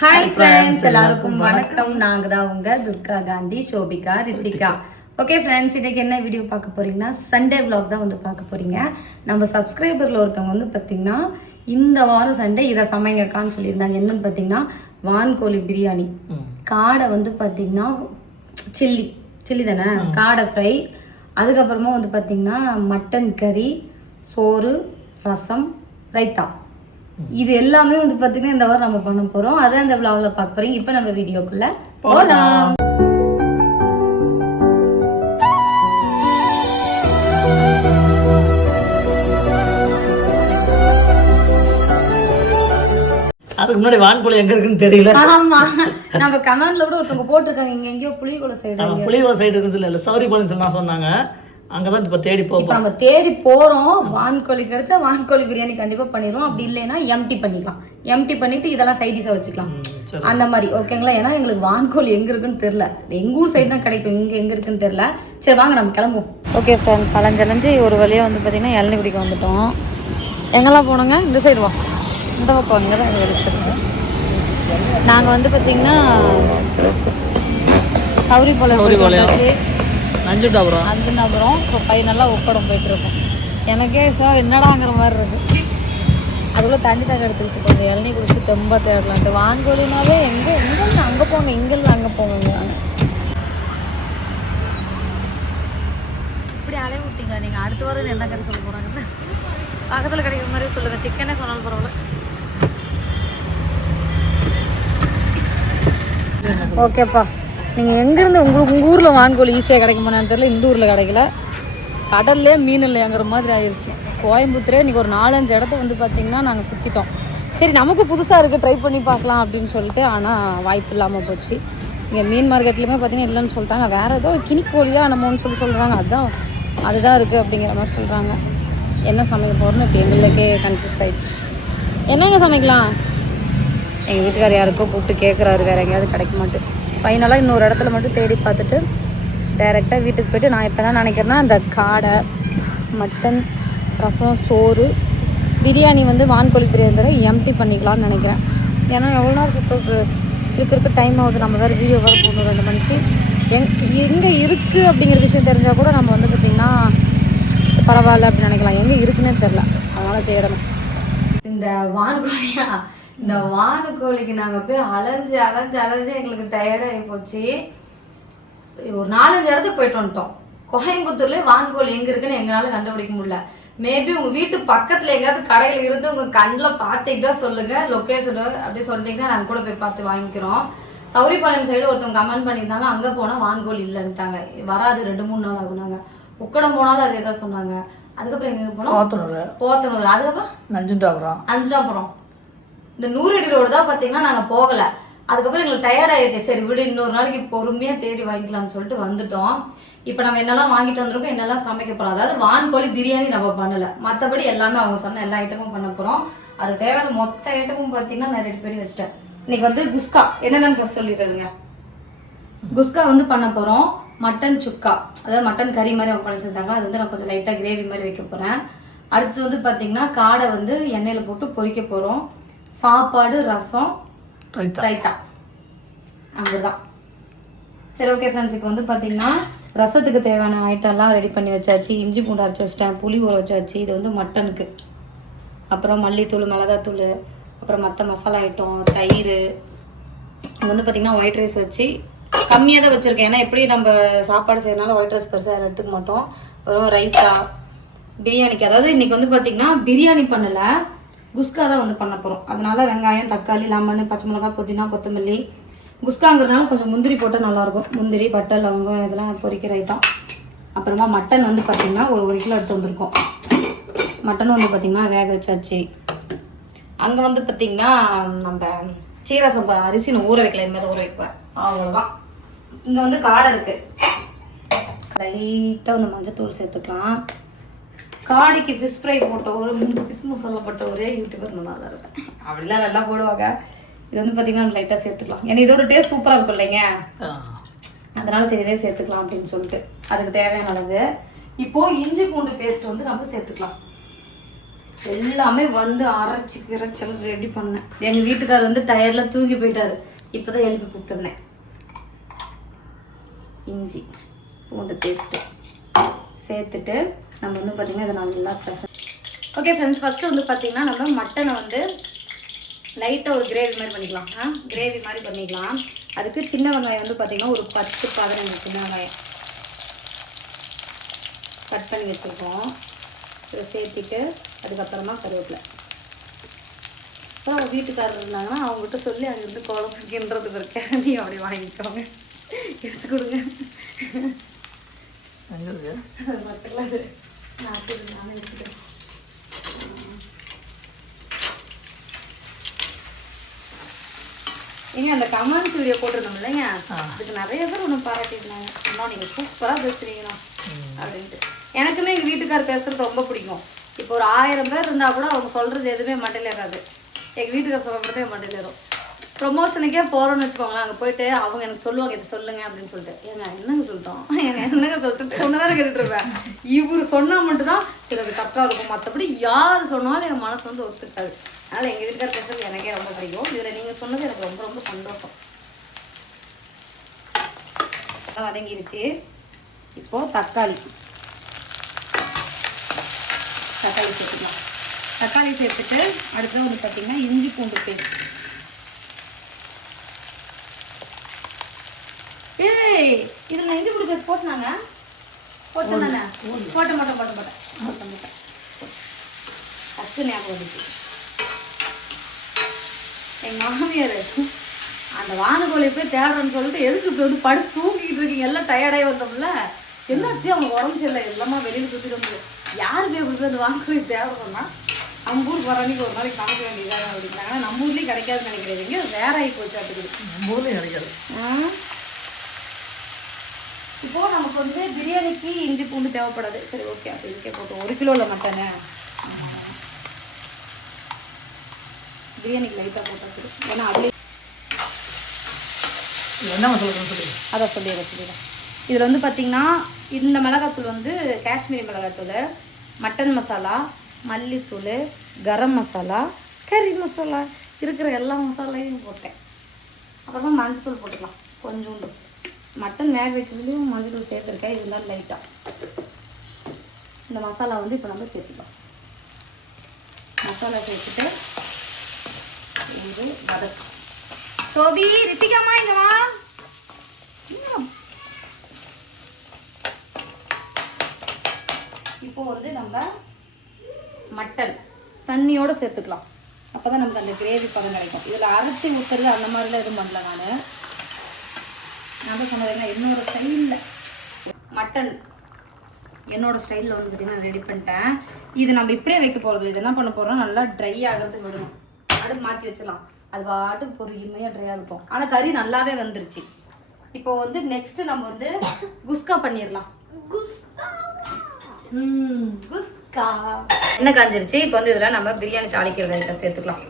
Hi friends எல்லாருக்கும் வணக்கம். நாங்க தான் உங்க துர்கா காந்தி சோபிகா ரித்திகா. ஓகே ஃப்ரெண்ட்ஸ் இன்னைக்கு என்ன வீடியோ பார்க்க போறீங்கன்னா சண்டே vlog தான் வந்து பார்க்க போறீங்க. நம்ம சப்ஸ்கிரைபரில் ஒருத்தவங்க வந்து பார்த்தீங்கன்னா இந்த வாரம் சண்டே இதை சமைங்கக்கான்னு சொல்லியிருந்தாங்க. என்னன்னு பார்த்தீங்கன்னா வான்கோழி பிரியாணி. காடை வந்து பார்த்தீங்கன்னா சில்லி. சில்லி தானே? காடை ஃப்ரை அதுக்கப்புறமா வந்து பார்த்தீங்கன்னா மட்டன் கறி சோறு ரசம் ரைத்தா. இது எல்லாமே வந்து பார்த்தீங்கன்னா இந்த வாரம் நம்ம பண்ண போகிறோம் அதான் இந்த vlogல பார்க்க போறீங்க. இப்போ நம்ம வீடியோக்குள்ள போகலாம் அதுக்கு முன்னாடி வான்கோழி எங்க இருக்குன்னு தெரியல. ஆமா. நம்ம கமெண்ட்ல கூட ஒருத்தவங்க போட்டிருக்காங்க. இங்க எங்கேயோ புளியகுளம் சைடு புலிகுளம் சைடு இருக்குன்னு சொல்லி சௌரிபாளையம் சொல்லி சொன்னாங்க. அங்கதான் இப்ப தேடி போப்போம் நம்ம தேடி போறோம். வான்கோழி கிடைச்சா வான்கோழி பிரியாணி கண்டிப்பா பண்ணிடுவோம். அப்படி இல்லைன்னா எம்டி பண்ணிக்கலாம். எம்டி பண்ணிட்டு இதெல்லாம் சைடிஷா வச்சுக்கலாம். அந்த மாதிரி. ஓகேங்களா ஏன்னா எங்களுக்கு வான்கோழி எங்க இருக்குன்னு தெரியல. எங்க ஊர் சைடு தான் கிடைக்கும். இங்க எங்க இருக்குன்னு தெரியல. சரி வாங்க நம்ம கிளம்புவோம். ஓகே ஃப்ரெண்ட்ஸ் அலைஞ்சலைஞ்சு ஒரு வழியா வந்து பார்த்தீங்கன்னா இளநீ குடிக்க வந்துட்டோம். எங்கெல்லாம் போனோங்க இந்த சைடு வா? இந்த பக்கம் இங்கே தான் வெளிச்சிருக்கு நாங்கள் வந்து பார்த்தீங்கன்னா சௌரி போல நஞ்சுட்டாபுரம் அஞ்சு நபரும் இப்போ பையனெல்லாம் ஒப்படம் போயிட்டுருக்கோம். எனக்கே சார் என்னடாங்கிற மாதிரி இருக்கு. அதுக்குள்ளே தண்ணி தங்க எடுத்துக்கிச்சு. கொஞ்சம் இளநீ குடிச்சு தெம்பா தேடலான்ட்டு. வான்கோழினாலே எங்கே எங்கேருந்து அங்கே போங்க இங்கேருந்து அங்கே போங்க இப்படி அலைய விட்டீங்களா? நீங்கள் அடுத்த வாரம் என்ன கறி சொல்ல போகிறாங்க பக்கத்தில் கிடைக்கிற மாதிரி சொல்லுங்கள் சிக்கனே சொன்னாலும் பரவாயில்ல. ஓகேப்பா நீங்கள் எங்கேருந்து உங்களுக்கு உங்கள் ஊரில் வான்கோழி ஈஸியாக கிடைக்குமான்னு தெரியல. இந்த ஊரில் கிடைக்கல. கடல்லே மீன் இல்லையாங்கிற மாதிரி ஆயிடுச்சு கோயம்புத்தூரே இன்றைக்கி ஒரு நாலஞ்சு இடத்த வந்து பார்த்திங்கன்னா நாங்கள் சுற்றிட்டோம் சரி நமக்கு புதுசாக இருக்குது ட்ரை பண்ணி பார்க்கலாம் அப்படின்னு சொல்லிட்டு ஆனால் வாய்ப்பு இல்லாமல் போச்சு. இங்கே மீன் மார்க்கெட்லேயுமே பார்த்தீங்கன்னா இல்லைன்னு சொல்லிட்டாங்க. வேறு ஏதோ கினிக்கோழி தான் சொல்லி சொல்கிறாங்க அதுதான் அதுதான் இருக்குது அப்படிங்கிற மாதிரி சொல்கிறாங்க என்ன சமைக்க போகிறோன்னு இப்போ எங்களுக்கே கன்ஃபியூஸ் ஆகிடுச்சு என்னங்க சமைக்கலாம்? எங்கள் வீட்டுக்கார் யாருக்கோ கூப்பிட்டு கேட்குறாரு வேறு எங்கேயாவது கிடைக்க மாட்டேன் ஃபைனலாக இன்னொரு இடத்துல மட்டும் தேடி பார்த்துட்டு டைரெக்டாக வீட்டுக்கு போய்ட்டு நான் இப்போ என்ன நினைக்கிறேன்னா அந்த காடை மட்டன் ரசம் சோறு பிரியாணி வந்து வான்கோழி பிரியாணி தர எம்டி பண்ணிக்கலாம்னு நினைக்கிறேன். ஏன்னா எவ்வளோ நேரம் சுற்றுக்கு இருக்க இருக்க டைம் ஆகுது. நம்ம வேறு வீடியோ வேறு போகணும் ரெண்டு மணிக்கு. எங் எங்கே இருக்குது அப்படிங்கிற விஷயம் தெரிஞ்சால் கூட நம்ம வந்து பார்த்திங்கன்னா சரி, பரவாயில்ல அப்படின்னு நினைக்கலாம். எங்கே இருக்குன்னே தெரில அதனால் தேடணும். இந்த வான்கோழியா இந்த வானுக்கோழிக்கு நாங்கள் போய் அலைஞ்சு அலைஞ்சு அலைஞ்சு எங்களுக்கு டயர்டாகி போச்சு. ஒரு நாலஞ்சு இடத்துக்கு போயிட்டு வந்துட்டோம். கோயம்புத்தூர்லேயே வான்கோழி எங்கே இருக்குன்னு எங்களால் கண்டுபிடிக்க முடியல. மேபி உங்கள் வீட்டு பக்கத்தில் எங்கேயாவது கடையில் இருந்து உங்கள் கண்ணில் பார்த்துக்கிட்டா சொல்லுங்கள் லொக்கேஷனு அப்படி சொல்லிட்டீங்கன்னா நாங்கள் கூட போய் பார்த்து வாங்கிக்கிறோம். சௌரிபாளையம் சைடு ஒருத்தவங்க கமெண்ட் பண்ணியிருந்தாங்க அங்கே போனால் வான்கோழி இல்லைன்ட்டாங்க. வராது ரெண்டு மூணு நாள் ஆகுனாங்க. உக்கடம் போனாலும் அதே தான் சொன்னாங்க. அதுக்கப்புறம் எங்கே போனோம்? பாத்தனூர். போத்தனூர். அதுக்கப்புறம்? நஞ்சுட்டாபுரம் அஞ்சுடாபுரம் இந்த நூறடி ரோடு தான் பார்த்தீங்கன்னா நாங்கள் போகலை. அதுக்கப்புறம் எங்களுக்கு டயர்ட் ஆயிடுச்சு சரி விடு இன்னொரு நாளைக்கு பொறுமையாக தேடி வாங்கிக்கலாம்னு சொல்லிட்டு வந்துட்டோம். இப்போ நம்ம என்னெல்லாம் வாங்கிட்டு வந்திருக்கோம் என்னெல்லாம் சமைக்க போகிறோம் அதாவது வான்கோழி பிரியாணி நம்ம பண்ணலை. மற்றபடி எல்லாமே அவங்க சொன்ன எல்லா ஐட்டமும் பண்ண போகிறோம் அது தேவையான மொத்த ஐட்டமும் பார்த்தீங்கன்னா நான் ரெடி பண்ணி வச்சிட்டேன். இன்னைக்கு வந்து குஸ்கா. என்னென்னு ஃபஸ்ட் சொல்லிடுறதுங்க. குஸ்கா வந்து பண்ண போகிறோம் மட்டன் சுக்கா. அதாவது மட்டன் கறி மாதிரி அவங்க பண்ணி சொல்லிட்டாங்க அது வந்து நான் கொஞ்சம் லைட்டாக கிரேவி மாதிரி வைக்க போகிறேன் அடுத்து வந்து பார்த்தீங்கன்னா காடை வந்து எண்ணெயில் போட்டு பொரிக்க போகிறோம் சாப்பாடு ரசம் ரைத்தா. அவ்வளோதான் சரி ஓகே ஃப்ரெண்ட்ஸ் இப்போ வந்து பார்த்தீங்கன்னா ரசத்துக்கு தேவையான ஐட்டம்லாம் ரெடி பண்ணி வச்சாச்சு. இஞ்சி பூண்டு அரைச்சி வச்சிட்டேன் புளி ஊற வச்சாச்சு. இது வந்து மட்டனுக்கு. அப்புறம் மல்லித்தூள் மிளகாத்தூள் அப்புறம் மற்ற மசாலா ஐட்டம் தயிர். இது வந்து பார்த்திங்கன்னா ஒயிட் ரைஸ் வச்சு. கம்மியாக தான் வச்சுருக்கேன். ஏன்னா எப்படி நம்ம சாப்பாடு செய்யறதுனால ஒயிட் ரைஸ் பெருசாக யாரும் எடுத்துக்க மாட்டோம். அப்புறம் ரைத்தா பிரியாணிக்கு. அதாவது இன்னைக்கு வந்து பார்த்திங்கன்னா பிரியாணி பண்ணலை. குஸ்கா தான் வந்து பண்ண போகிறோம் அதனால வெங்காயம் தக்காளி லெமன் பச்சை மிளகாய் புதினா கொத்தமல்லி. குஸ்காங்கிறதுனால கொஞ்சம் முந்திரி போட்டால் நல்லாயிருக்கும். முந்திரி பட்டை லவங்கம் இதெல்லாம் பொரிக்கிற ஐட்டம் அப்புறமா மட்டன் வந்து பார்த்திங்கன்னா ஒரு ஒரு கிலோ எடுத்து வந்திருக்கோம். மட்டன் வந்து பார்த்திங்கன்னா வேக வச்சாச்சு. அங்கே வந்து பார்த்திங்கன்னா நம்ம சீரக சம்பா அரிசி நான் ஊற வைக்கல இனிமேல் ஊற வைப்பேன். அவ்வளோதான் இங்கே வந்து காடை இருக்குது லைட்டாக வந்து மஞ்சத்தூள் சேர்த்துக்கலாம். காடைக்கு ஃபிஷ் ஃப்ரை போட்ட ஒரு ஃபிஷ் மசாலா போட்ட ஒரே யூடியூபர் நான் தான் இருப்பேன். அப்படிலாம் நல்லா போடுவாங்க. இது வந்து பார்த்தீங்கன்னா லைட்டாக சேர்த்துக்கலாம். ஏன்னா இதோட டேஸ்ட் சூப்பராக இருக்கும் இல்லைங்க? அதனால சரி இதே சேர்த்துக்கலாம் அப்படின்னு சொல்லிட்டு. அதுக்கு தேவையான அளவு. இப்போ இஞ்சி பூண்டு பேஸ்ட் வந்து நம்ம சேர்த்துக்கலாம். எல்லாமே வந்து அரைச்சி கிரைச்சல் ரெடி பண்ணேன். எங்கள் வீட்டுக்காரர் வந்து டயர்டில் தூங்கி போயிட்டாரு. இப்போ தான் எழுப்பி கூப்பிட்டுருந்தேன் இஞ்சி பூண்டு பேஸ்ட்டு சேர்த்துட்டு நம்ம வந்து பார்த்திங்கன்னா இதை நல்லா ப்ரெசன் ஓகே ஃப்ரெண்ட்ஸ் ஃபஸ்ட்டு வந்து பார்த்திங்கன்னா நம்ம மட்டனை வந்து லைட்டாக ஒரு கிரேவி மாதிரி பண்ணிக்கலாம். ஆ கிரேவி மாதிரி பண்ணிக்கலாம். அதுக்கு சின்ன வெங்காயம் வந்து பார்த்திங்கன்னா ஒரு பத்து பதினஞ்சு சின்ன வெங்காயம் கட் பண்ணி வச்சுருக்கோம். இதை சேர்த்திட்டு அதுக்கப்புறமா கருவேப்பிலை. அப்புறம் வீட்டுக்காரர் இருந்தாங்கன்னா அவங்ககிட்ட சொல்லி அங்கேருந்து குழம்பு கிண்டுறதுக்கு இருக்கேன் நீ அப்படி வாங்கிக்கோங்க. எடுத்து கொடுங்க. நான் அப்படி எடுத்துக்கிறேன் ஏங்க அந்த கமெண்ட்ஸ் வீடியோ போட்டிருந்தோம் இல்லைங்க அதுக்கு நிறைய பேர் ஒன்று பாராட்டியிருந்தாங்க இன்னும் நீங்கள் சூப்பராக பேசுறீங்கண்ணா அப்படின்ட்டு. எனக்குமே எங்கள் வீட்டுக்கார் பேசுறது ரொம்ப பிடிக்கும். இப்போ ஒரு ஆயிரம் பேர் இருந்தால் கூட அவங்க சொல்கிறது எதுவுமே மண்டையில் ஏறாது. எங்கள் வீட்டுக்கார் சொல்கிறதே மண்டையில் ஏறும். ப்ரொமோஷனுக்கே போகிறோம்னு வச்சுக்கோங்களேன். அங்கே போயிட்டு அவங்க எனக்கு சொல்லுவாங்க இதை சொல்லுங்க அப்படின்னு சொல்லிட்டு. ஏங்க என்னங்க சொல்லிட்டோம்? என்னங்க சொல்லிட்டு? ஒன்று நேரம் கேட்டுட்டு இருப்பேன். இவர் சொன்னால் மட்டும்தான் சரி அது கரெக்டாக இருக்கும். மற்றபடி யார் சொன்னாலும் என் மனசு வந்து ஒத்துக்காது. அதனால் எங்கள் வீட்டுக்கார பேசுறது எனக்கே ரொம்ப பிடிக்கும். இதில் நீங்கள் சொன்னது எனக்கு ரொம்ப ரொம்ப சந்தோஷம். வதங்கிருச்சு. இப்போ தக்காளி. தக்காளி சேர்த்துக்கலாம். தக்காளி சேர்த்துட்டு அடுத்தது வந்து பார்த்தீங்கன்னா இஞ்சி பூண்டு பேஸ்ட். ஏய் இதில் நான் இஞ்சி பூண்டு பேஸ்ட் போட்டுனாங்க. போட்டேன் போட்ட மாட்டேன் போட்ட மாட்டேன் போட்ட மாட்டேன் டக்கு ஞாபகம் வந்துச்சு. எங்கள் மாமியார் அந்த வானகோலை போய் தேடுறேன்னு சொல்லிட்டு எதுக்கு இப்படி வந்து படுத்து தூங்கிட்டு இருக்கீங்க? எல்லாம் டயர்டாகி வந்தோம்ல. என்னாச்சு? அவங்க உடம்பு சரியில்லை. எல்லாமே வெளியில் சுற்றிட்டு வந்து யார் போய் போய் அந்த வானகோலை தேடுறோம்னா நம்ம ஊர் அன்னைக்கு ஒரு நாளைக்கு காமிக்க வேண்டியதாக அப்படிங்கிறாங்க ஆனால் நம்ம ஊர்லேயும் கிடைக்காதுன்னு நினைக்கிறேன் இங்கே வேற ஆகி போச்சு அப்படிங்குது நம்ம ஊர்லேயும் கிடைக்காது. இப்போ நமக்கு வந்து பிரியாணிக்கு இஞ்சி பூண்டு தேவைப்படாது. சரி ஓகே அப்போ இதுக்கே போட்டோம் ஒரு கிலோவில் மட்டனு பிரியாணிக்கு லைட்டாக போட்டால் சரி. ஏன்னா அதுலேயே என்ன மசாலா சொல்லி அதை சொல்லிடுறேன் சொல்லிடுறேன். இதில் வந்து பார்த்தீங்கன்னா இந்த மிளகாத்தூள் வந்து காஷ்மீரி மிளகாத்தூள் மட்டன் மசாலா மல்லித்தூள் கரம் மசாலா கறி மசாலா இருக்கிற எல்லா மசாலையும் போட்டேன். அப்புறமா மஞ்சத்தூள் போட்டுக்கலாம் கொஞ்சோண்டு. மட்டன் வேக வைக்கிறதுலையும் மஞ்சத்தூள் சேர்த்துருக்கேன். இருந்தாலும் லைட்டாக இந்த மசாலா வந்து இப்போ நம்ம சேர்த்துக்கலாம். மசாலா சேர்த்துட்டு இது வதக்கு சோபி ரித்திகாமா இங்க வா. இப்போ வந்து நம்ம மட்டன் தண்ணியோட சேர்த்துக்கலாம். அப்பதான் நமக்கு அந்த கிரேவி பதம் கிடைக்கும். இதில் அரைச்சி ஊற்றுறது அந்த மாதிரிலாம் எதுவும் பண்ணல நான். நான் தான் சொன்னது என்ன என்னோட ஸ்டைலில் மட்டன் என்னோட ஸ்டைலில் வந்து பார்த்தீங்கன்னா ரெடி பண்ணிட்டேன். இது நம்ம இப்படியே வைக்க போகிறது இது என்ன பண்ண போகிறோம் நல்லா ட்ரை ஆகிறதுக்கு விடணும் அடுப்பு மாற்றி வச்சிடலாம். அது பாட்டுக்கு பொறுமையாக ட்ரை ஆகட்டும் ஆனால் கறி நல்லாவே வந்துருச்சு. இப்போ வந்து நெக்ஸ்ட் நம்ம வந்து குஸ்கா பண்ணிடலாம். குஸ்கா? என்ன காஞ்சிருச்சு? இப்போ வந்து இதில் நம்ம பிரியாணி தாளிக்கிறது சேர்த்துக்கலாம்.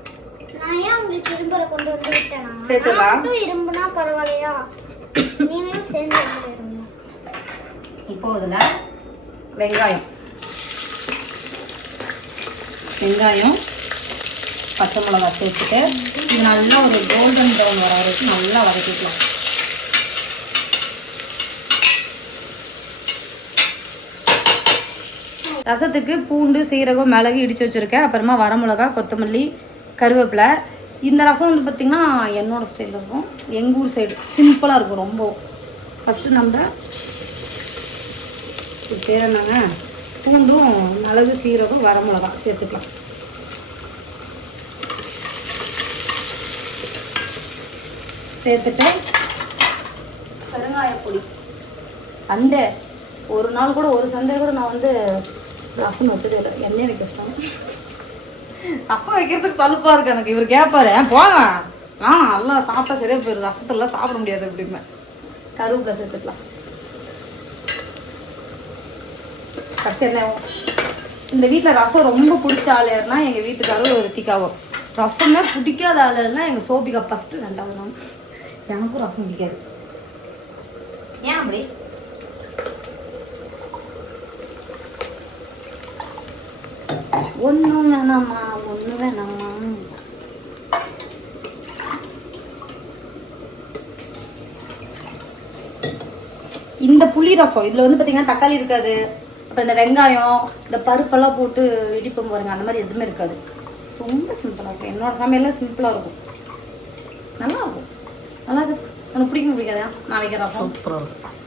நான் ஏன் உங்களுக்கு இரும்பலை கொண்டு வந்து விட்டேனா? சேர்த்துக்கலாம். இரும்புனா பரவாயில்லையா? சேர்ந்து இப்போ இதில் வெங்காயம். வெங்காயம் பச்சை மிளகா சேர்த்துட்டு இது நல்லா ஒரு கோல்டன் ப்ரௌன் வர வரைக்கும் நல்லா வதக்கிக்கலாம். ரசத்துக்கு பூண்டு சீரகம் மிளகு இடித்து வச்சுருக்கேன். அப்புறமா வரமிளகா கொத்தமல்லி கருவேப்பிலை இந்த ரசம் வந்து பார்த்திங்கன்னா என்னோட ஸ்டைலில் இருக்கும். எங்கள் ஊர் சைடு சிம்பிளாக இருக்கும் ரொம்ப. ஃபஸ்ட்டு நம்ம இது பேர் என்னங்க? பூண்டும் மிளகு சீரகம் வரமிளகா சேர்த்துக்கலாம். சேர்த்துட்டு பெருங்காய பொடி. சண்டே. ஒரு நாள் கூட ஒரு சண்டே கூட நான் வந்து ரசம் வச்சதே இல்லை. எண்ணெய் வைக்க கஷ்டம் ரசம் வைக்கிறதுக்கு சலுப்பாக இருக்கு எனக்கு. இவர் கேட்பாரு "ஏன் போங்க. வேணாம் நல்லா சாப்பிட்டா சரியா போயிடும் ரசத்தெல்லாம் சாப்பிட முடியாது அப்படிமே கருவேப்பிலை சேர்த்துக்கலாம் கடைசி என்ன? இந்த வீட்டில் ரசம் ரொம்ப பிடிச்ச ஆள் யாருன்னா எங்கள் வீட்டுக்காரரும் ஒரு ரித்திகாவும் ரசமே பிடிக்காத ஆளுன்னா எங்கள் சோபிகா ஃபஸ்ட்டு ரெண்டாவது நாள் எனக்கும் ரசம் பிடிக்காது. ஏன் அப்படி? ஒன்றும் வேணாம்மா. ஒன்று வேணாம்மா இந்த புளி ரசம் இதில் வந்து பார்த்தீங்கன்னா தக்காளி இருக்காது. அப்புறம் இந்த வெங்காயம் இந்த பருப்பெல்லாம் போட்டு இடிப்போம் பாருங்க அந்த மாதிரி எதுவுமே இருக்காது. ரொம்ப சிம்பிளாக இருக்கும். என்னோட சமையல்லாம் சிம்பிளாக இருக்கும். நல்லா இருக்கும். நல்லா இருக்கு. எனக்கு பிடிக்கும் பிடிக்காதா? நான் வைக்கிற ரசம்.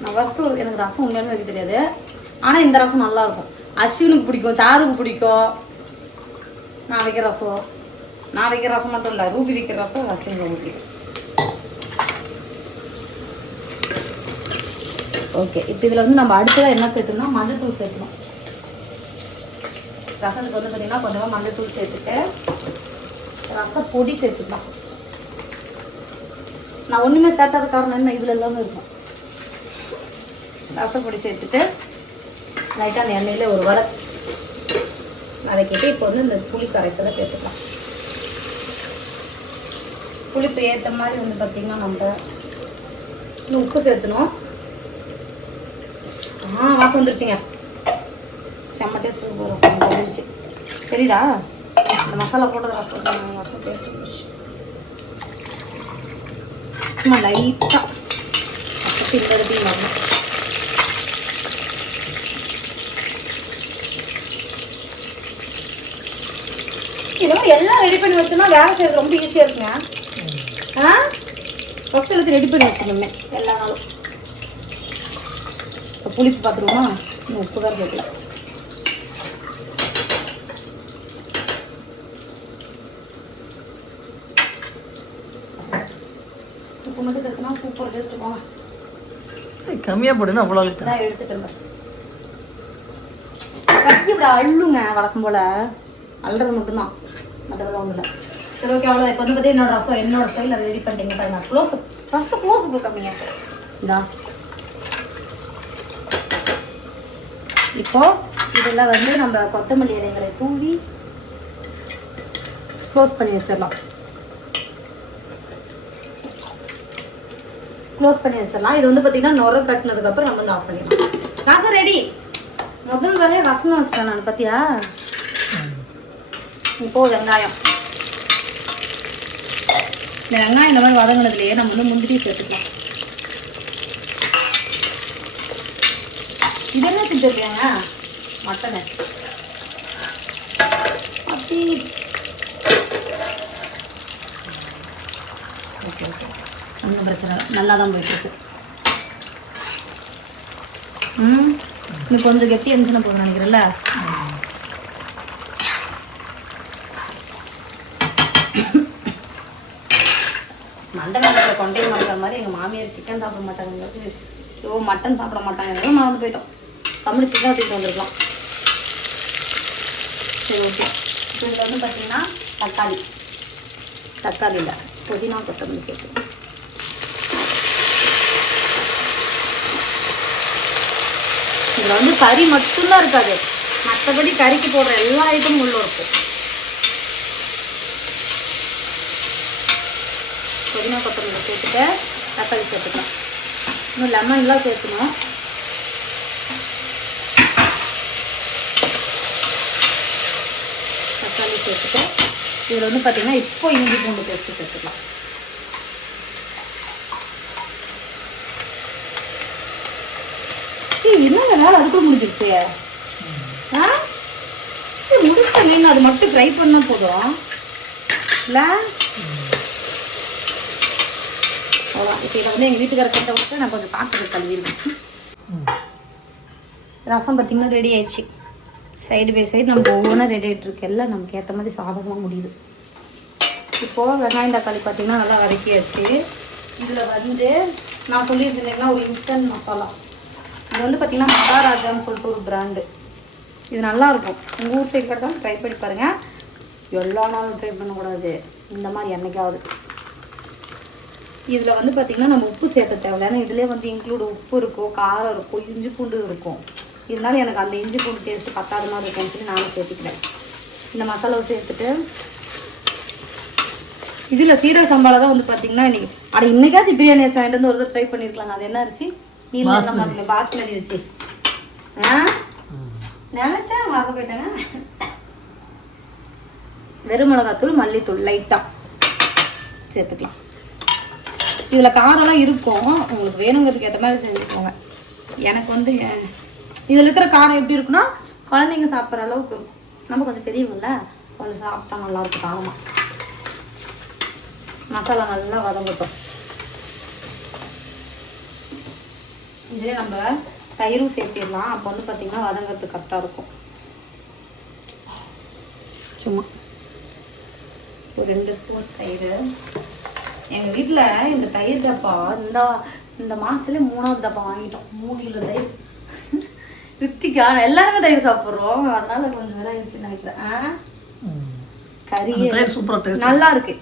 நான் ஃபஸ்ட்டு ஒரு எனக்கு ரசம் உண்மையாலுமே வைக்க தெரியாது. ஆனால் இந்த ரசம் நல்லா இருக்கும். அஸ்வினுக்கு பிடிக்கும் சாருக்கு பிடிக்கும். நான் வைக்கிற ரசம். நான் வைக்கிற ரசம் மட்டும் இல்லை ரூபி வைக்கிற ரசம் அஸ்வினுக்கு ரொம்ப பிடிக்கும் ஓகே இப்போ இதில் வந்து நம்ம அடுத்ததாக என்ன சேர்த்தோம்னா மஞ்சத்தூள் சேர்க்கணும். ரசத்துக்கு வந்து பார்த்தீங்கன்னா கொஞ்சமாக மஞ்சத்தூள் சேர்த்துட்டு ரசம் பொடி சேர்த்துக்கலாம். நான் ஒன்றுமே சேர்த்தாத காரணம் என்ன? இதில் எல்லாமே இருக்கும். ரசப்பொடி சேர்த்துட்டு லைட்டாக அந்த எண்ணெயில் ஒரு வர வதக்கிட்டு இப்போ வந்து இந்த புளி கரைசலை சேர்த்துக்கலாம். புளிப்பு ஏற்ற மாதிரி வந்து பார்த்திங்கன்னா நம்ம இன்னும் உப்பு சேர்த்தணும். ஆ வாசம் வந்துருச்சுங்க. செம்ம டேஸ்ட் இருக்கும். ரசம் வந்துருச்சு. தெரியுதா? இந்த மசாலா போட்டது ரசம் ரசம் டேஸ்ட் வந்துருச்சு. சும்மா லைட்டாக இந்த வரணும் இதெல்லாம் எல்லாம் ரெடி பண்ணி வச்சோம்னா வேலை செய்யறது ரொம்ப ஈஸியாக இருக்குங்க. ஆ? ஃபஸ்ட் எல்லாத்தையும் ரெடி பண்ணி வச்சுக்கணுமே எல்லா நாளும். இப்போ புளிப்பு பார்த்துருவோமா இன்னும் உப்பு தான் சேர்க்கல உப்பு மட்டும் சேர்த்தனா சூப்பர் டேஸ்ட் போங்க. கம்மியாக போட்டுன்னா அவ்வளோ இருக்கு இதான் எடுத்துட்டு இப்படி அள்ளுங்க வழக்கம் போல. அல்றது மட்டும்தான். மற்றபடி ஒன்றும் இல்லை. சரி ஓகே அவ்வளோ இப்போ வந்து பார்த்தீங்கன்னா என்னோட ரசம் என்னோட ஸ்டைலில் ரெடி பண்ணிட்டீங்க பாருங்க க்ளோஸ் ஃபஸ்ட்டு க்ளோஸ் கொடுக்காமீங்க இதா இப்போ இதில் வந்து நம்ம கொத்தமல்லி இலைகளை தூவி க்ளோஸ் பண்ணி வச்சிடலாம். க்ளோஸ் பண்ணி வச்சிடலாம். இது வந்து பார்த்தீங்கன்னா நுர கட்டினதுக்கப்புறம் நம்ம வந்து ஆஃப் பண்ணிடலாம். ரசம் ரெடி முதல் வேலையை ரசம் வச்சிட்டேன் நான் பார்த்தியா இப்போ வெங்காயம் இந்த வெங்காயம் இந்த மாதிரி வதங்கினதுலேயே நம்ம வந்து முந்திரி சேர்த்துக்கலாம். இது என்ன செஞ்சுருக்கேங்க மட்டனை. அப்படி. Okay okay. ஒன்றும் பிரச்சனை இல்லை. நல்லா தான் போயிட்டுருக்கு. ம்? இன்னும் கொஞ்சம் கெட்டி இருந்துச்சுன்னா போதும் நினைக்கிறேன்ல மண்டை மண்டல கொண்டே மாட்டாங்க மாதிரி எங்கள் மாமியார் சிக்கன் சாப்பிட மாட்டாங்க ஓ மட்டன் சாப்பிட மாட்டாங்க. மறந்து போயிட்டோம். தமிழ் சிக்கன் வச்சுட்டு வந்துருக்கலாம். சரி ஓகே இப்போ இதில் வந்து பார்த்தீங்கன்னா தக்காளி. தக்காளி இல்லை புதினா கொத்தமல்லி சேர்த்து. இதில் வந்து கறி மட்டும்தான் இருக்காது. மற்றபடி கறிக்கு போடுற எல்லா ஐட்டமும் உள்ள இருக்கும். புதினா கொத்தமல்லி சேர்த்துட்டு தக்காளி சேர்த்துக்கலாம். இன்னும் லெமன்லாம் சேர்த்துக்கணும் தக்காளி சேர்த்துட்டு இதில் வந்து பார்த்தீங்கன்னா இப்போ இஞ்சி பூண்டு பேஸ்ட்டு சேர்த்துக்கலாம். ஏய் என்ன நாள் அதுக்குள்ள முடிஞ்சிருச்சு. ஆ? ஏய், அது மட்டும் ட்ரை பண்ணால் போதும். இல்லை அவ்வளோதான் இப்போ இதை வந்து எங்கள் வீட்டுக்கார கிட்ட விட்டு நான் கொஞ்சம் பாத்திரம் கழுவிடுவேன் ரசம் பார்த்தீங்கன்னா ரெடி ஆயிடுச்சு. சைடு பை சைடு நம்ம ஒவ்வொன்றா ரெடி ஆகிட்டுருக்கு எல்லாம் நமக்கு ஏற்ற மாதிரி சாதமாக முடியுது. இப்போது வெங்காயம் தக்காளி பார்த்திங்கன்னா நல்லா வதக்கியாச்சு. இதில் வந்து நான் சொல்லியிருந்தேன் ஒரு இன்ஸ்டன்ட் மசாலா இது வந்து பார்த்தீங்கன்னா மகாராஜான்னு சொல்லிட்டு ஒரு பிராண்டு இது நல்லா இருக்கும். உங்கள் ஊர் சைடு கிடச்சாலும் ட்ரை பண்ணி பாருங்கள் எல்லா நாளும் ட்ரை பண்ணக்கூடாது. இந்த மாதிரி என்றைக்காவது இதில் வந்து பார்த்திங்கன்னா நம்ம உப்பு சேர்த்த தேவையில்ல. ஏன்னா இதுலேயே வந்து இன்க்ளூட் உப்பு இருக்கும் காரம் இருக்கும் இஞ்சி பூண்டு இருக்கும். இதனால எனக்கு அந்த இஞ்சி பூண்டு டேஸ்ட்டு பத்தாத மாதிரி இருக்கும்னு சொல்லி நானும் சேர்த்துக்கிறேன். இந்த மசாலாவை சேர்த்துட்டு இதில் சீரக சம்பால தான் வந்து பார்த்தீங்கன்னா இன்னைக்கு அட இன்னைக்காச்சும் பிரியாணி சாயிட்டு வந்து ஒரு தடவை ட்ரை பண்ணியிருக்கலாங்க அது என்ன அரிசி? நீல பாஸ்மதி. பாஸ்மதி வச்சு. ஆ? நினச்சேன் மறந்து போயிட்டேங்க. வெறும் மிளகாத்தூள் மல்லித்தூள் லைட்டாக சேர்த்துக்கலாம். இதில் காரம்லாம் இருக்கும். உங்களுக்கு வேணுங்கிறதுக்கு ஏற்ற மாதிரி செஞ்சுக்கோங்க எனக்கு வந்து இதில் இருக்கிற காரம் எப்படி இருக்குன்னா குழந்தைங்க சாப்பிட்ற அளவுக்கு இருக்கும். நம்ம கொஞ்சம் பெரியவங்கள கொஞ்சம் சாப்பிட்டா நல்லா இருக்கும் காரமாக மசாலா நல்லா வதங்கட்டும். இதுலேயே நம்ம தயிரும் சேர்த்திடலாம். அப்போ வந்து பார்த்திங்கன்னா வதங்கிறதுக்கு கரெக்டாக இருக்கும். சும்மா. ஒரு ரெண்டு ஸ்பூன் தயிர். எங்கள் வீட்டில் இந்த தயிர் டப்பா இந்த இந்த மாதத்துல மூணாவது டப்பா வாங்கிட்டோம். மூணு கிலோ தயிர். ரித்திகா எல்லாருமே தயிர் சாப்பிட்றோம். அதனால கொஞ்சம் வேலை ஆயிடுச்சுன்னு நினைக்கிறேன்? கறி சூப்பராக நல்லா இருக்கு.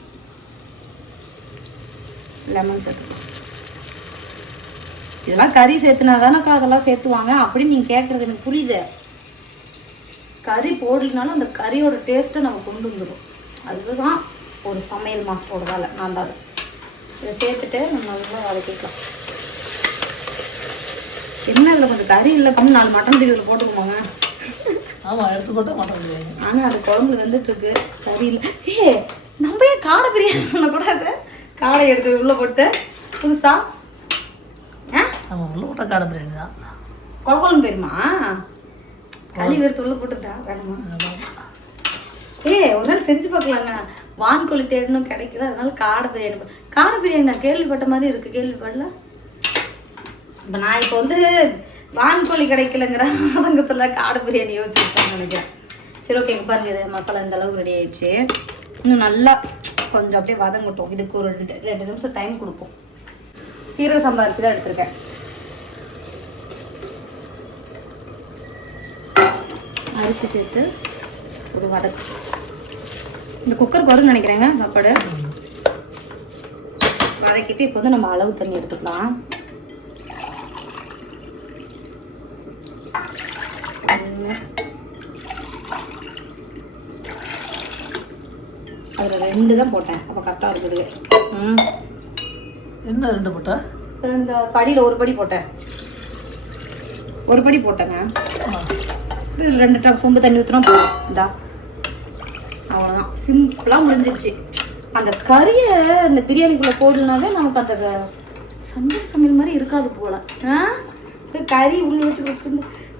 லெமன் சேர்த்து இதெல்லாம் கறி சேர்த்துனா தானக்கா அதெல்லாம் சேர்த்துவாங்க? அப்படின்னு நீங்கள் கேட்குறது எனக்கு புரியுது. கறி போடலனாலும் அந்த கறியோட டேஸ்ட்டை நம்ம கொண்டு வந்துடும் அதுதான் ஒரு சமையல் மாஸ்டரோட வேலை. நான் தான். இதை சேர்த்துட்டு நம்ம நல்லா வதக்கிக்கலாம். என்ன இல்லை கொஞ்சம் கறி இல்லை பண்ணி நாலு மட்டன் தூக்கி இதில் போட்டுக்குவாங்க ஆமாம் எடுத்து போட்டால் மாட்டோம் பிரியாணி. ஆனால் அது குழம்புல வந்துட்டு இருக்கு கறி இல்லை. ஏ நம்ம ஏன் காடை பிரியாணி பண்ணக்கூடாது? காடை எடுத்து உள்ள போட்டு புதுசா? ஆ? நம்ம உள்ள போட்டால் காடை பிரியாணி தான். குழம்புன்னு போயிருமா? களி எடுத்து உள்ள போட்டுட்டா வேணுமா? ஏ ஒரு நாள் செஞ்சு பார்க்கலாங்க. வான்கோழி தேடணும் கிடைக்கல அதனால காடை பிரியாணி காடை பிரியாணி நான் கேள்விப்பட்ட மாதிரி இருக்கு. கேள்விப்படல? இப்போ நான் இப்போ வந்து வான்கோழி கிடைக்கலங்கிற ஆதங்கத்தில் காடை பிரியாணி யோசிச்சுருப்பேன் நினைக்கிறேன். சரி ஓகே இங்க பாருங்க இது மசாலா இந்த அளவுக்கு ரெடி ஆயிடுச்சு. இன்னும் நல்லா கொஞ்சம் அப்படியே வதங்கட்டும். இதுக்கு ஒரு ரெண்டு ரெண்டு நிமிஷம் டைம் கொடுப்போம். சீரக சம்பாரிச்சு தான் எடுத்திருக்கேன். அரிசி சேர்த்து ஒரு வதக்கு இந்த குக்கர் வரும்னு நினைக்கிறேங்க சாப்பாடு. வதக்கிட்டு இப்போ வந்து நம்ம அளவு தண்ணி எடுத்துக்கலாம். அதில் ரெண்டு தான் போட்டேன். அப்போ கரெக்டாக இருக்குது. ம். என்ன ரெண்டு போட்டா? ரெண்டு படியில் ஒரு படி போட்டேன். ஒரு படி போட்டேங்க. ரெண்டு டப் சொம்பு தண்ணி ஊற்றினா போதும். இந்தா. அவ்வளோதான் சிம்பிளாக முடிஞ்சிருச்சு. அந்த கறியை அந்த பிரியாணிக்குள்ளே போடலனாவே நமக்கு அந்த சமையல் சமையல் மாதிரி இருக்காது போல. ஆ? கறி உள்ள வச்சு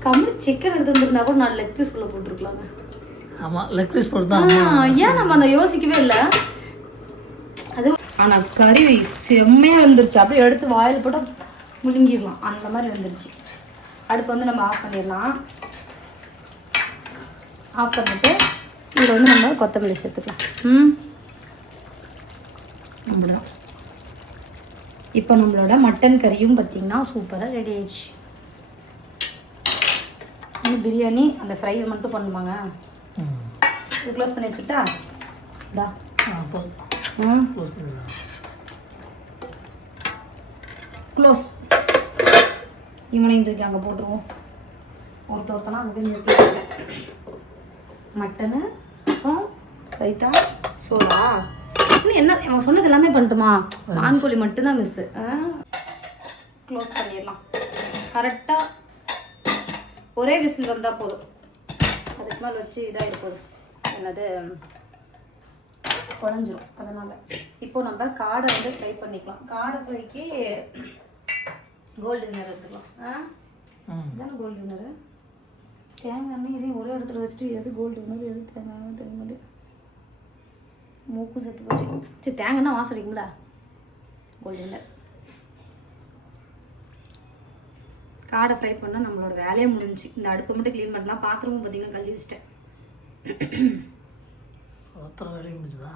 கம்மி சிக்கன் எடுத்து வந்திருந்தா கூட நான் லெக் பீஸ் உள்ள போட்டிருக்கலாங்க ஆமாம் லெக் பீஸ் போட்டு ஏன் நம்ம அந்த யோசிக்கவே இல்லை? அது ஆனா கறி செம்மையா வந்துருச்சு. அப்படியே எடுத்து வாயில் போட்டு முழுங்கிடலாம். அந்த மாதிரி வந்துருச்சு. அடுப்பு வந்து நம்ம ஆஃப் பண்ணிடலாம். ஆஃப் பண்ணிட்டு இதில் வந்து நம்ம கொத்தமல்லி சேர்த்துக்கலாம். ம். அவ்வளோதான் இப்போ நம்மளோட மட்டன் கறியும் பார்த்தீங்கன்னா சூப்பராக ரெடி ஆயிடுச்சு. பிரியாணி அந்த ஃப்ரை மட்டும் பண்ணுவாங்க இது க்ளோஸ் பண்ணி வச்சுட்டா போதும். ம். க்ளோஸ் இவனையும் தூக்கி அங்கே போட்டுருவோம். ஒருத்த ஒருத்தனா அங்கே நிறுத்தி மட்டனு ரசம் ரைத்தா சோடா. இன்னும் என்ன அவன் சொன்னது எல்லாமே பண்ணட்டுமா? வான்கோழி மட்டும்தான் மிஸ்ஸு க்ளோஸ் பண்ணிடலாம். கரெக்டாக ஒரே விசில் வந்தால் போதும். அதுக்கு மேலே வச்சு இதாக போதும். என்னது? குழஞ்சிரும். அதனால் இப்போ நம்ம காடை வந்து ஃப்ரை பண்ணிக்கலாம். காடை ஃப்ரைக்கு கோல்டு வினர் எடுத்துக்கலாம். ஆ? கோல்டு வினரு தேங்காய் இதையும் ஒரே இடத்துல வச்சுட்டு எது கோல்டு வினர் எது தேங்காய் தெரிய மாட்டேங்குது மூக்கும் செத்து போச்சு. சரி தேங்காய் எண்ணெய் வாசம் கோல்டு வினர் காடை ஃப்ரை பண்ணால் நம்மளோட வேலையே முடிஞ்சுச்சு. இந்த அடுப்பை மட்டும் க்ளீன் பண்ணலாம். பாத்திரமும் பார்த்தீங்கன்னா கழுவி வச்சிட்டேன். ஒருத்தர வேலையும் முடிஞ்சுதா?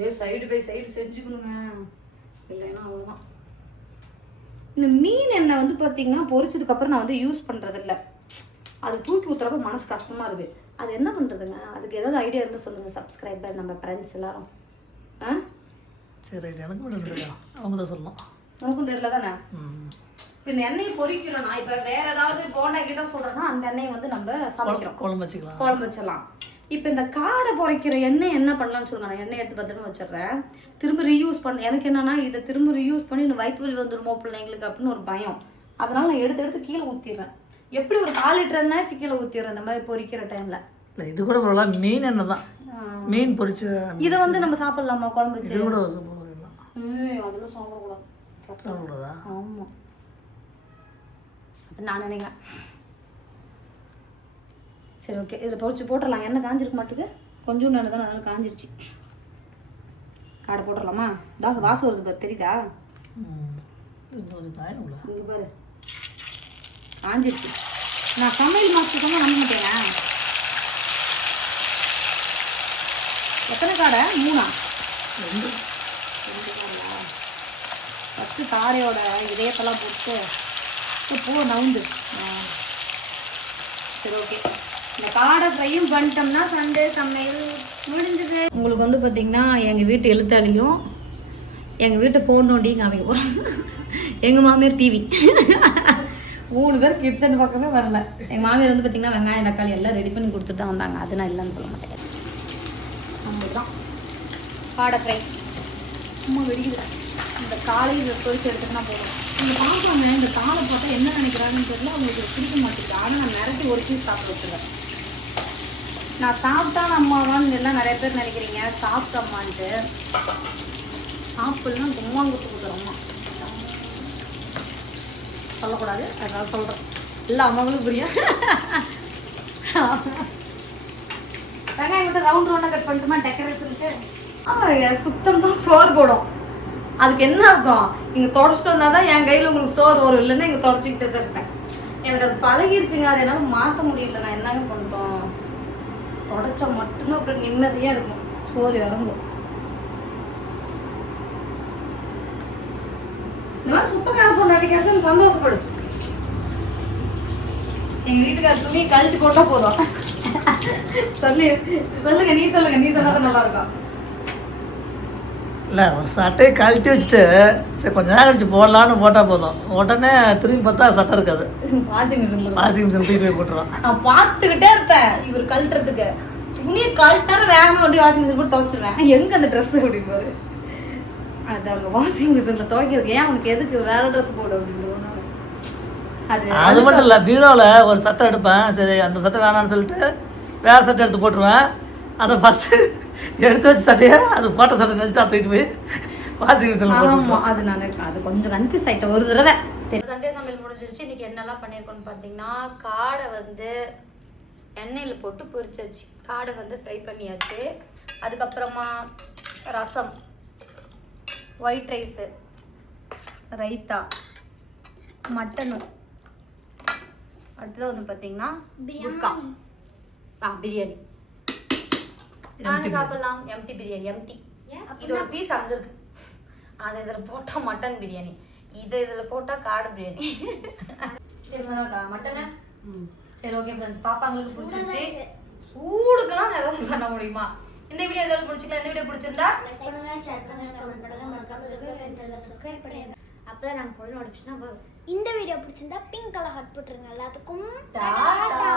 ஏ சைடு பை சைடு செஞ்சுக்கணுங்க. இல்லைன்னா அவ்வளோதான் இந்த மீன் எண்ணெய் வந்து பார்த்தீங்கன்னா பொரிச்சதுக்கப்புறம் நான் வந்து யூஸ் பண்ணுறதில்ல அது தூக்கி ஊற்றுறப்ப மனசு கஷ்டமாக இருக்குது அது என்ன பண்ணுறதுங்க அதுக்கு ஏதாவது ஐடியா இருந்தால் சொல்லுங்கள் சப்ஸ்கிரைபர் நம்ம ஃப்ரெண்ட்ஸ் எல்லாரும். ஆ? சரி எனக்கு அவங்க தான் சொல்லணும். உனக்கும் தெரியல தானே இப்போ இந்த எண்ணெயை பொரிக்கிறோம்னா இப்போ வேற ஏதாவது போண்டா கிட்ட சொல்கிறோன்னா அந்த எண்ணெயை வந்து நம்ம சமைக்கிறோம். குழம்பு வச்சுக்கலாம். குழம்பு வச்சிடலாம். இப்போ இந்த காடை பொரிக்கிற எண்ணெய் என்ன பண்ணலாம்னு சொல்லுங்க நான் எண்ணெய் எடுத்து பத்திரமா வச்சிடுறேன். திரும்ப ரீயூஸ் பண்ண. எனக்கு என்னன்னா இதை திரும்ப ரீயூஸ் பண்ணி இன்னும் வயிற்று வலி வந்துருமோ பிள்ளைங்களுக்கு அப்படின்னு ஒரு பயம். அதனால நான் எடுத்து எடுத்து கீழே ஊற்றிடுறேன் எப்படி ஒரு கால் லிட்டர் எண்ணெய் கீழே ஊற்றிடுறேன் இந்த மாதிரி பொரிக்கிற டைமில் இல்லை இது கூட பரவாயில்ல மீன் எண்ணெய் தான். மீன் பொரிச்ச இதை வந்து நம்ம சாப்பிடலாமா குழம்பு இது கூட சாப்பிடலாம் அதெல்லாம் சாப்பிடக்கூடாது. சாப்பிடக்கூடாதா? ஆமாம் நான் நினைக்கிறேன். சரி ஓகே இதில் பொரிச்சு போட்டுடலாம். எண்ணெய் காஞ்சிருக்க மாட்டுக்கு கொஞ்சம் எண்ணெய் தான் அதனால காஞ்சிருச்சு. காடை போட்டுடலாமா? தா வாசம் வருது தெரியுதா? இங்கே பாரு. காஞ்சிருச்சு. நான் சமையல் மாஸ்டர் சொன்னால் நம்ப மாட்டேங்க எத்தனை காடை? மூணா? ரெண்டு. ஃபஸ்ட்டு தாரையோட இதயத்தெல்லாம் போட்டு பூ நவுந்து. சரி ஓகே இந்த காடை ஃப்ரையும் பண்ணிட்டோம்னா சண்டே சமையல் முடிஞ்சது. உங்களுக்கு வந்து பார்த்தீங்கன்னா எங்கள் வீட்டு எழுத்தாளியும் எங்கள் வீட்டு ஃபோன் நோண்டியும் காமிக்க போகிறோம் எங்கள் மாமியார் டிவி மூணு பேர் கிச்சன் பக்கமே வரல. எங்கள் மாமியார் வந்து பார்த்தீங்கன்னா வெங்காயம் தக்காளி எல்லாம் ரெடி பண்ணி கொடுத்துட்டு தான் வந்தாங்க. அது நான் இல்லைன்னு சொல்ல மாட்டேன். நம்மளுதான் காடை ஃப்ரை சும்மா வெடிக்குது. இந்த காலையில் பொரிச்சு எடுத்துக்கினா போதும். இந்த பார்க்குறாங்க இந்த தாளை பார்த்தா என்ன நினைக்கிறாங்கன்னு தெரியல. அவங்களுக்கு பிடிக்க மாட்டேங்குது. ஆனால் நான் மிரட்டி ஒரு பீஸ் சாப்பிட்டு வச்சுருவேன். நான் சாப்பிட்டா அம்மாவான்னு எல்லாம் நிறைய பேர் நினைக்கிறீங்க. சாப்பிட்டம்மான்ட்டு. சாப்பிடலாம் சும்மா கொடுத்து கொடுக்குறோம்மா சொல்லக்கூடாது. அதனால சொல்கிறேன் எல்லா அம்மாவுக்கும் புரியும். வெங்காயம் மட்டும் ரவுண்ட் ரவுண்டாக கட் பண்ணிட்டுமா? டெக்கரேஷனுக்கு ஆமாங்க சுத்தம் தான் சோறு போடும். அதுக்கு என்ன அர்த்தம்? இங்கே தொடச்சிட்டு வந்தால் தான் என் கையில் உங்களுக்கு சோறு வரும். இல்லைன்னா இங்கே தொடச்சிக்கிட்டு தான் இருப்பேன். எனக்கு அது பழகிருச்சுங்க. அது என்னால் மாற்ற முடியல. நான் என்னங்க பண்ணிட்டோம்? தொடச்சா மட்டும்தான் அப்புறம் நிம்மதியாக இருக்கும். சோறு இறங்கும். இந்த மாதிரி இருப்போம் நடிக்கிறேன் சந்தோஷப்படு எங்க வீட்டுக்கார துணி கழட்டி போட்டா போதும். சொல்லு சொல்லுங்க நீ சொல்லுங்க நீ சொன்னா நல்லா இருக்கும் இல்லை ஒரு சட்டையை கழட்டி வச்சுட்டு சரி கொஞ்ச நேரம் கழிச்சு போடலான்னு போட்டால் போதும். உடனே திரும்பி பார்த்தா சட்டை இருக்காது. வாஷிங் மிஷின்ல வாஷிங் மிஷின் தூக்கிட்டு போய் போட்டுருவான். நான் பார்த்துக்கிட்டே இருப்பேன் இவர் கழட்டுறதுக்கு. துணியை கழட்டாரு வேகமா கொண்டு வாஷிங் மிஷின் போட்டு துவைச்சிருவேன். எங்க அந்த ட்ரெஸ் அப்படிம்பாரு அது அவங்க வாஷிங் மிஷின்ல துவைக்கிறது ஏன் அவனுக்கு எதுக்கு வேற ட்ரெஸ் போடு அப்படின்னு அது அது மட்டும் இல்லை பீரோவில் ஒரு சட்டை எடுப்பேன். சரி அந்த சட்டை வேணாம்னு சொல்லிட்டு வேறு சட்டை எடுத்து போட்டுருவேன். அதை ஃபஸ்ட்டு எடுத்து வச்ச சட்டையை அது போட்ட சட்டை நினச்சிட்டு அதை தூக்கிட்டு போய் வாஷிங் மிஷினில் போட்டு ஆமா அது நான் அது கொஞ்சம் கன்ஃபியூஸ் ஆயிட்டேன். ஒரு தடவை. சண்டே சமையல் முடிஞ்சிருச்சு. இன்னைக்கு என்னெல்லாம் பண்ணியிருக்கோம்னு பார்த்தீங்கன்னா காடை வந்து எண்ணெயில் போட்டு பொரிச்சாச்சு. காடை வந்து ஃப்ரை பண்ணியாச்சு. அதுக்கப்புறமா rasam. White rice raita mutton அடுத்தது வந்து பார்த்தீங்கன்னா குஸ்கா. ஆ பிரியாணி நாங்கள் சாப்பிடலாம். எம்டி பிரியாணி எம்டி இது ஒரு பீஸ் அங்கே இருக்கு. அது இதில் போட்டால் மட்டன் பிரியாணி இது இதில் போட்டால் காடை பிரியாணி மட்டனு சரி ஓகே ஃப்ரெண்ட்ஸ் பாப்பாங்களுக்கு பிடிச்சிருச்சு. சூடுக்கெல்லாம் நிறைய பண்ண முடியுமா? இந்த வீடியோ எதாவது பிடிச்சிக்கலாம் இந்த வீடியோ பிடிச்சிருந்தா லைக் பண்ணுங்க ஷேர் பண்ணுங்க கமெண்ட் பண்ணுங்க. மறக்காம இதுக்கு சப்ஸ்கிரைப் பண்ணிடுங்க. அப்பதான் நாங்க போட நோட்டிஃபிகேஷன் வரும். இந்த வீடியோ பிடிச்சிருந்தா பிங்க் கலர் ஹார்ட் போட்டுருங்க. எல்லாத்துக்கும் டாடா.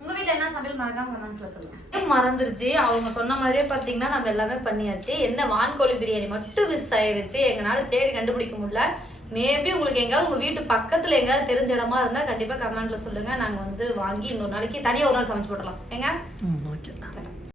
உங்க வீட்ல என்ன சமையல்? மறக்காம கமெண்ட்ஸ்ல சொல்லுங்க. ஏன் மறந்துருச்சு. அவங்க சொன்ன மாதிரியே பாத்தீங்கன்னா நம்ம எல்லாமே பண்ணியாச்சு. என்ன வான்கோழி பிரியாணி மட்டும் மிஸ் ஆயிருச்சு. எங்களால தேடி கண்டுபிடிக்க முடியல. மேபி உங்களுக்கு எங்கேயாவது உங்க வீட்டு பக்கத்துல எங்கேயாவது தெரிஞ்ச இடமா இருந்தா கண்டிப்பா கமெண்ட்ல சொல்லுங்க. நாங்க வந்து வாங்கி இன்னொரு நாளைக்கு தனியா ஒரு நாள் சமைச்சு போட்டுடலாம். ஏங்க?